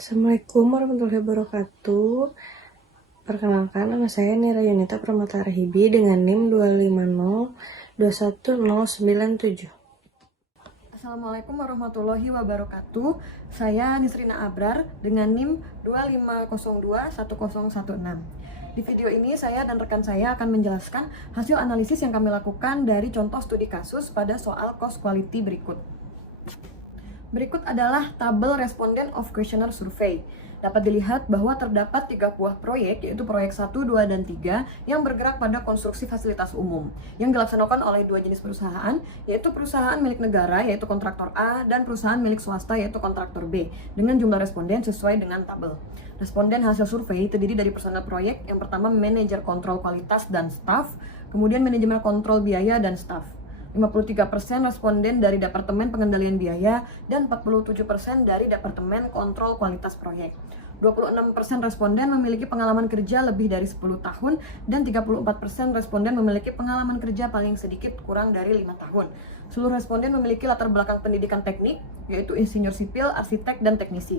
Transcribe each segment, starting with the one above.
Assalamualaikum warahmatullahi wabarakatuh. Perkenalkan, nama saya Nira Yunita Pramata Rahibi dengan NIM 250210097. Assalamualaikum warahmatullahi wabarakatuh. Saya Nisrina Abrar dengan NIM 25021016. Di video ini saya dan rekan saya akan menjelaskan hasil analisis yang kami lakukan dari contoh studi kasus pada soal cost quality berikut. Berikut adalah tabel responden of questionnaire survey. Dapat dilihat bahwa terdapat 3 buah proyek, yaitu proyek 1, 2, dan 3 yang bergerak pada konstruksi fasilitas umum yang dilaksanakan oleh 2 jenis perusahaan, yaitu perusahaan milik negara yaitu kontraktor A dan perusahaan milik swasta yaitu kontraktor B, dengan jumlah responden sesuai dengan tabel. Responden hasil survei terdiri dari personel proyek. Yang pertama, manajer kontrol kualitas dan staf, kemudian manajemen kontrol biaya dan staf. 53% responden dari Departemen Pengendalian Biaya dan 47% dari Departemen Kontrol Kualitas Proyek. 26% responden memiliki pengalaman kerja lebih dari 10 tahun dan 34% responden memiliki pengalaman kerja paling sedikit kurang dari 5 tahun. Seluruh responden memiliki latar belakang pendidikan teknik, yaitu insinyur sipil, arsitek, dan teknisi.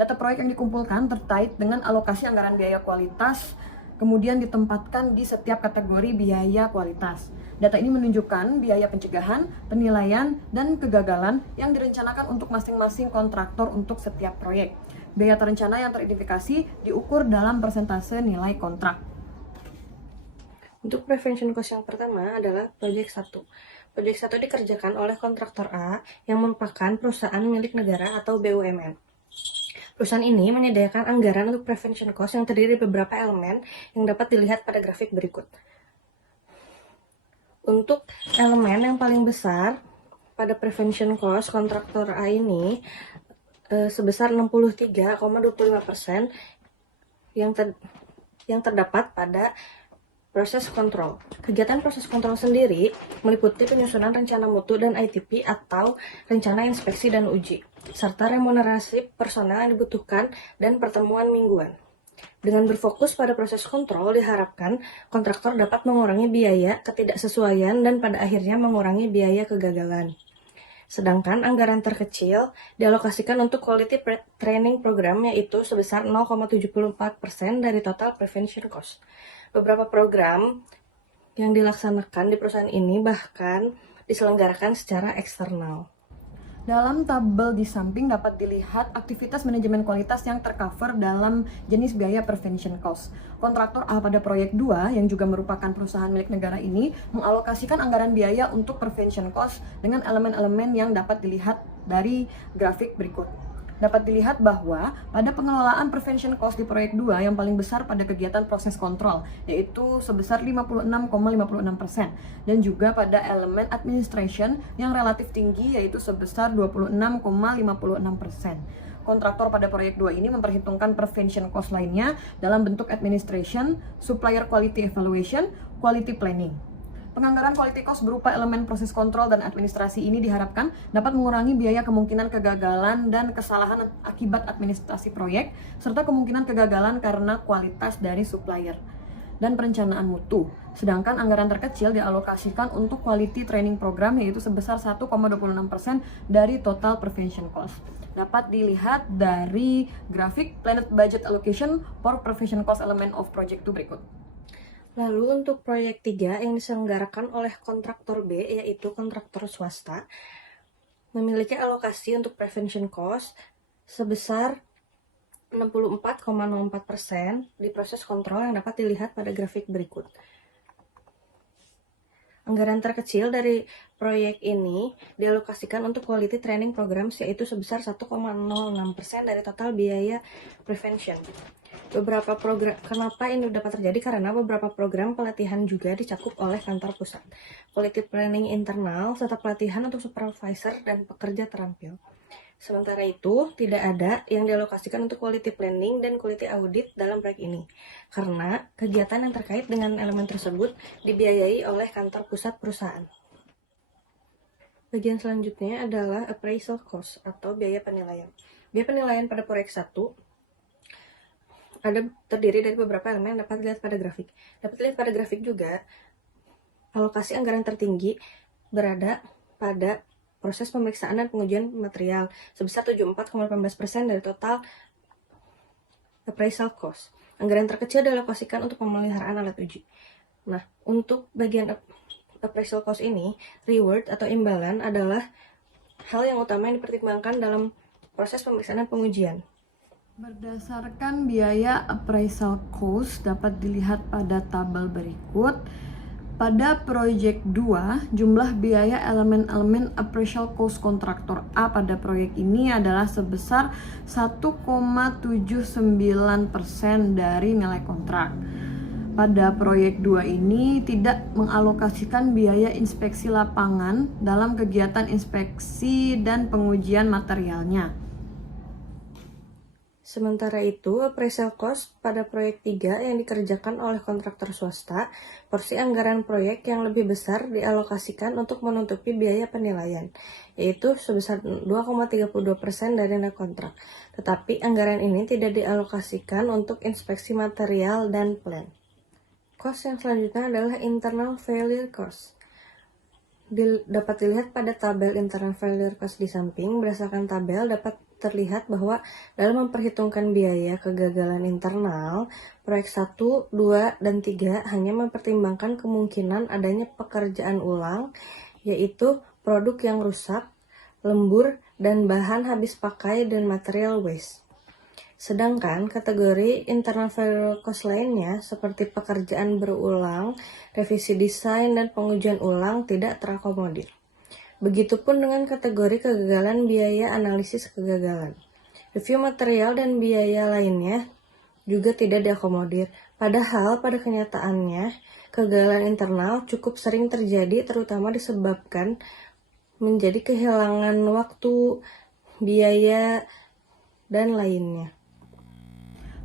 Data proyek yang dikumpulkan terkait dengan alokasi anggaran biaya kualitas kemudian ditempatkan di setiap kategori biaya kualitas. Data ini menunjukkan biaya pencegahan, penilaian, dan kegagalan yang direncanakan untuk masing-masing kontraktor untuk setiap proyek. Biaya terencana yang teridentifikasi diukur dalam persentase nilai kontrak. Untuk prevention cost yang pertama adalah proyek 1. Proyek 1 dikerjakan oleh kontraktor A yang merupakan perusahaan milik negara atau BUMN. Perusahaan ini menyediakan anggaran untuk prevention cost yang terdiri dari beberapa elemen yang dapat dilihat pada grafik berikut. Untuk elemen yang paling besar pada prevention cost kontraktor A ini sebesar 63,25% yang terdapat pada proses kontrol. Kegiatan proses kontrol sendiri meliputi penyusunan rencana mutu dan ITP atau rencana inspeksi dan uji, serta remunerasi personel yang dibutuhkan dan pertemuan mingguan. Dengan berfokus pada proses kontrol, diharapkan kontraktor dapat mengurangi biaya ketidaksesuaian dan pada akhirnya mengurangi biaya kegagalan. Sedangkan anggaran terkecil dialokasikan untuk quality training program, yaitu sebesar 0,74% dari total prevention cost. Beberapa program yang dilaksanakan di perusahaan ini bahkan diselenggarakan secara eksternal. Dalam tabel di samping dapat dilihat aktivitas manajemen kualitas yang tercover dalam jenis biaya prevention cost. Kontraktor A pada proyek 2 yang juga merupakan perusahaan milik negara ini mengalokasikan anggaran biaya untuk prevention cost dengan elemen-elemen yang dapat dilihat dari grafik berikut. Dapat dilihat bahwa pada pengelolaan prevention cost di proyek 2 yang paling besar pada kegiatan proses kontrol, yaitu sebesar 56,56%, dan juga pada elemen administration yang relatif tinggi, yaitu sebesar 26,56%. Kontraktor pada proyek 2 ini memperhitungkan prevention cost lainnya dalam bentuk administration, supplier quality evaluation, quality planning. Penganggaran quality cost berupa elemen proses kontrol dan administrasi ini diharapkan dapat mengurangi biaya kemungkinan kegagalan dan kesalahan akibat administrasi proyek, serta kemungkinan kegagalan karena kualitas dari supplier dan perencanaan mutu. Sedangkan anggaran terkecil dialokasikan untuk quality training program, yaitu sebesar 1,26% dari total prevention cost. Dapat dilihat dari grafik Planet Budget Allocation for Prevention Cost Element of Project 2 berikut. Lalu untuk proyek 3 yang diselenggarakan oleh kontraktor B, yaitu kontraktor swasta, memiliki alokasi untuk prevention cost sebesar 64,04% di proses kontrol yang dapat dilihat pada grafik berikut. Anggaran terkecil dari proyek ini dialokasikan untuk quality training programs, yaitu sebesar 1,06% dari total biaya prevention. Kenapa ini dapat terjadi? Karena beberapa program pelatihan juga dicakup oleh kantor pusat, quality planning internal, serta pelatihan untuk supervisor dan pekerja terampil. Sementara itu, tidak ada yang dialokasikan untuk quality planning dan quality audit dalam proyek ini, karena kegiatan yang terkait dengan elemen tersebut dibiayai oleh kantor pusat perusahaan. Bagian selanjutnya adalah appraisal cost atau biaya penilaian. Biaya penilaian pada proyek 1 terdiri dari beberapa elemen yang dapat dilihat pada grafik. Dapat dilihat pada grafik juga, alokasi anggaran tertinggi berada pada proses pemeriksaan dan pengujian material sebesar 74,18% dari total appraisal cost. Anggaran terkecil dialokasikan untuk pemeliharaan alat uji. Nah, untuk bagian appraisal cost ini, reward atau imbalan adalah hal yang utama yang dipertimbangkan dalam proses pemeriksaan dan pengujian. Berdasarkan biaya appraisal cost dapat dilihat pada tabel berikut. Pada proyek 2, jumlah biaya elemen-elemen appraisal cost kontraktor A pada proyek ini adalah sebesar 1,79% dari nilai kontrak. Pada proyek 2 ini tidak mengalokasikan biaya inspeksi lapangan dalam kegiatan inspeksi dan pengujian materialnya. Sementara itu, appraisal cost pada proyek 3 yang dikerjakan oleh kontraktor swasta, porsi anggaran proyek yang lebih besar dialokasikan untuk menutupi biaya penilaian, yaitu sebesar 2,32% dari nilai kontrak. Tetapi anggaran ini tidak dialokasikan untuk inspeksi material dan plan. Cost yang selanjutnya adalah internal failure cost. Dapat dilihat pada tabel internal failure cost di samping. Berdasarkan tabel dapat terlihat bahwa dalam memperhitungkan biaya kegagalan internal, proyek 1, 2, dan 3 hanya mempertimbangkan kemungkinan adanya pekerjaan ulang, yaitu produk yang rusak, lembur, dan bahan habis pakai dan material waste. Sedangkan kategori internal failure cost lainnya seperti pekerjaan berulang, revisi desain, dan pengujian ulang tidak terakomodir. Begitupun dengan kategori kegagalan biaya analisis kegagalan. Review material dan biaya lainnya juga tidak diakomodir. Padahal pada kenyataannya, kegagalan internal cukup sering terjadi terutama disebabkan menjadi kehilangan waktu, biaya, dan lainnya.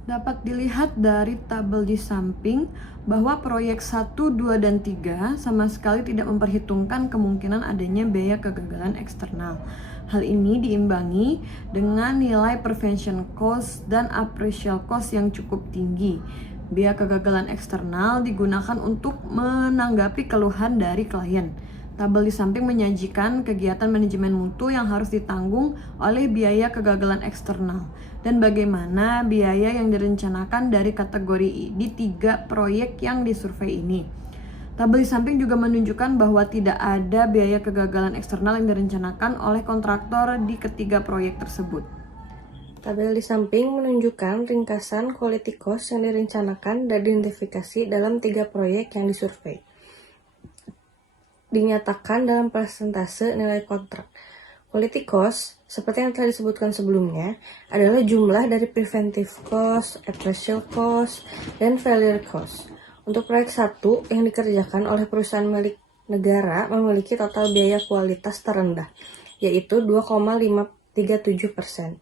Dapat dilihat dari tabel di samping bahwa proyek 1, 2, dan 3 sama sekali tidak memperhitungkan kemungkinan adanya biaya kegagalan eksternal. Hal ini diimbangi dengan nilai prevention cost dan appraisal cost yang cukup tinggi. Biaya kegagalan eksternal digunakan untuk menanggapi keluhan dari klien. Tabel di samping menyajikan kegiatan manajemen mutu yang harus ditanggung oleh biaya kegagalan eksternal dan bagaimana biaya yang direncanakan dari kategori di 3 proyek yang disurvei ini. Tabel di samping juga menunjukkan bahwa tidak ada biaya kegagalan eksternal yang direncanakan oleh kontraktor di ketiga proyek tersebut. Tabel di samping menunjukkan ringkasan quality cost yang direncanakan dan diidentifikasi dalam 3 proyek yang disurvei. Dinyatakan dalam persentase nilai kontrak. Quality cost, seperti yang telah disebutkan sebelumnya, adalah jumlah dari preventive cost, appraisal cost, dan failure cost. Untuk proyek 1 yang dikerjakan oleh perusahaan milik negara memiliki total biaya kualitas terendah, yaitu 2,537%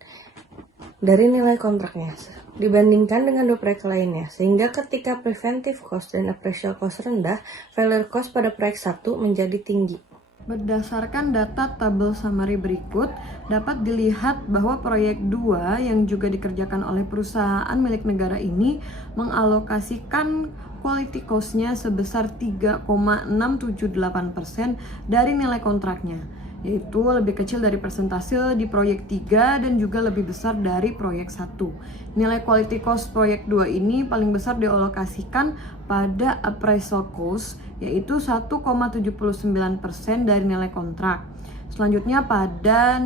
dari nilai kontraknya dibandingkan dengan 2 proyek lainnya, sehingga ketika preventive cost dan appraisal cost rendah, failure cost pada proyek 1 menjadi tinggi. Berdasarkan data tabel summary berikut, dapat dilihat bahwa proyek 2 yang juga dikerjakan oleh perusahaan milik negara ini mengalokasikan quality cost-nya sebesar 3,678% dari nilai kontraknya, yaitu lebih kecil dari persentase di proyek 3 dan juga lebih besar dari proyek 1. Nilai quality cost proyek 2 ini paling besar dialokasikan pada appraisal cost, yaitu 1,79% dari nilai kontrak. Selanjutnya pada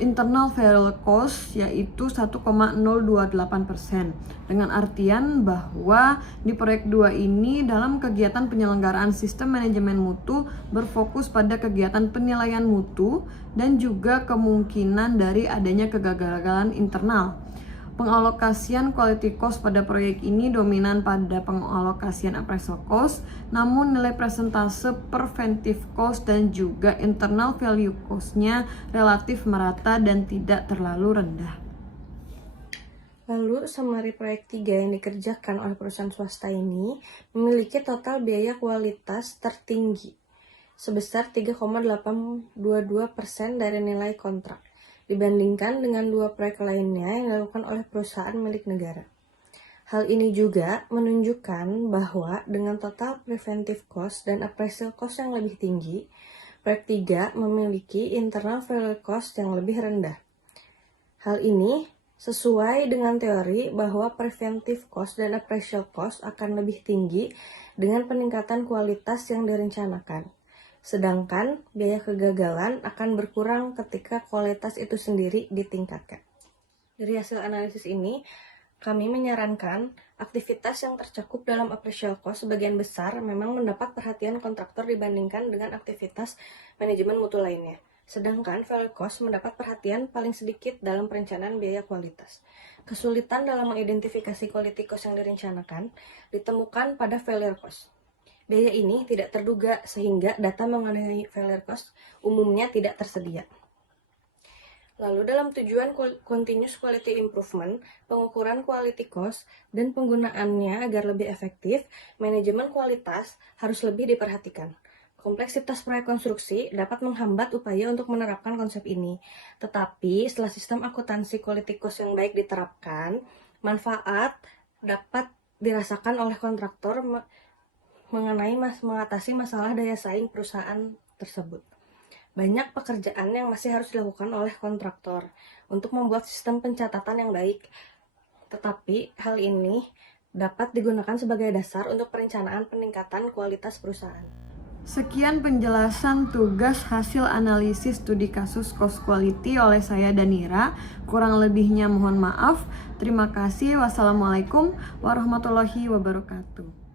internal failure cost, yaitu 1,028%. Dengan artian bahwa di proyek 2 ini dalam kegiatan penyelenggaraan sistem manajemen mutu berfokus pada kegiatan penilaian mutu dan juga kemungkinan dari adanya kegagalan internal. Pengalokasian quality cost pada proyek ini dominan pada pengalokasian appraisal cost, namun nilai persentase preventive cost dan juga internal value cost-nya relatif merata dan tidak terlalu rendah. Lalu, summary proyek 3 yang dikerjakan oleh perusahaan swasta ini memiliki total biaya kualitas tertinggi sebesar 3,822% dari nilai kontrak, dibandingkan dengan 2 proyek lainnya yang dilakukan oleh perusahaan milik negara. Hal ini juga menunjukkan bahwa dengan total preventive cost dan appraisal cost yang lebih tinggi, proyek 3 memiliki internal failure cost yang lebih rendah. Hal ini Sesuai dengan teori bahwa preventive cost dan appraisal cost akan lebih tinggi dengan peningkatan kualitas yang direncanakan. Sedangkan biaya kegagalan akan berkurang ketika kualitas itu sendiri ditingkatkan. Dari hasil analisis ini, kami menyarankan aktivitas yang tercakup dalam appraisal cost sebagian besar memang mendapat perhatian kontraktor dibandingkan dengan aktivitas manajemen mutu lainnya. Sedangkan failure cost mendapat perhatian paling sedikit dalam perencanaan biaya kualitas. Kesulitan dalam mengidentifikasi quality cost yang direncanakan ditemukan pada failure cost. Biaya ini tidak terduga sehingga data mengenai failure cost umumnya tidak tersedia. Lalu dalam tujuan continuous quality improvement, pengukuran quality cost, dan penggunaannya agar lebih efektif, manajemen kualitas harus lebih diperhatikan. Kompleksitas proyek konstruksi dapat menghambat upaya untuk menerapkan konsep ini. Tetapi setelah sistem akuntansi quality cost yang baik diterapkan, manfaat dapat dirasakan oleh kontraktor mengenai mengatasi masalah daya saing perusahaan tersebut. Banyak pekerjaan yang masih harus dilakukan oleh kontraktor untuk membuat sistem pencatatan yang baik. Tetapi hal ini dapat digunakan sebagai dasar untuk perencanaan peningkatan kualitas perusahaan. Sekian penjelasan tugas hasil analisis studi kasus cost quality oleh saya Danira. Kurang lebihnya mohon maaf. Terima kasih. Wassalamualaikum warahmatullahi wabarakatuh.